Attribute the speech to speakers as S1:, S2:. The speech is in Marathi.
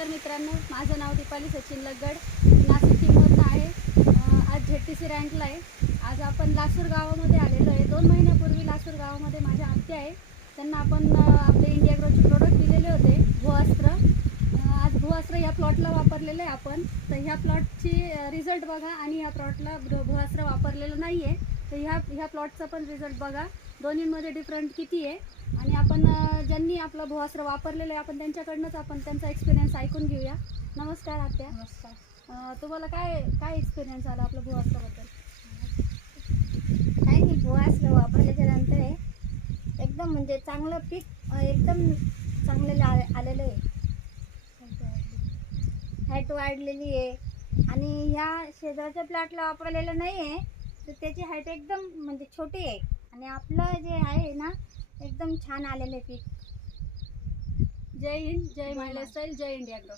S1: नमस्कार मित्रांनो माझं नाव दीपाली सचिन लगड. नाशिक टीममधनं आहे आज झेड टी सी रँकला आहे. आज आपण लासूर गावामध्ये आलेलो आहे. दोन महिन्यापूर्वी लासूर गावामध्ये माझ्या आत्या आहे. त्यांना आपण आपले इंडिया ग्रोचे प्रोडक्ट दिलेले होते भूअस्त्र. आज भूअस्त्र ह्या प्लॉटला वापरलेलं आहे आपण. तर ह्या प्लॉटची रिझल्ट बघा. आणि ह्या प्लॉटला भूअस्त्र वापरलेलं नाही आहे तर ह्या ह्या प्लॉटचा पण रिझल्ट बघा. दोन्हींमध्ये डिफरंट किती आहे. आणि आपण ज्यांनी आपलं भुवास्त्र वापरलेलं आहे आपण त्यांच्याकडनंच आपण त्यांचा एक्सपिरियन्स ऐकून घेऊया. नमस्कार आत्या.
S2: नमस्कार.
S1: तुम्हाला काय काय एक्सपिरियन्स आला आपलं भुवास्त्राबद्दल?
S2: काही नाही भुवासलं वापरल्याच्या नंतर आहे. एकदम म्हणजे चांगलं पीक एकदम चांगलेलं आ- आलेलं आहे. हाईट वाढलेली आहे. आणि ह्या शेजारच्या प्लॉटला वापरलेलं नाही आहे. तर त्याची हाईट एकदम म्हणजे छोटी आहे. आणि आपलं जे आहे ना एकदम छान आलेलं आहे पीक.
S1: जय हिंद जय
S2: जय
S1: महिला
S2: मा-
S1: स्टाईल जय इंडिया ग्रो.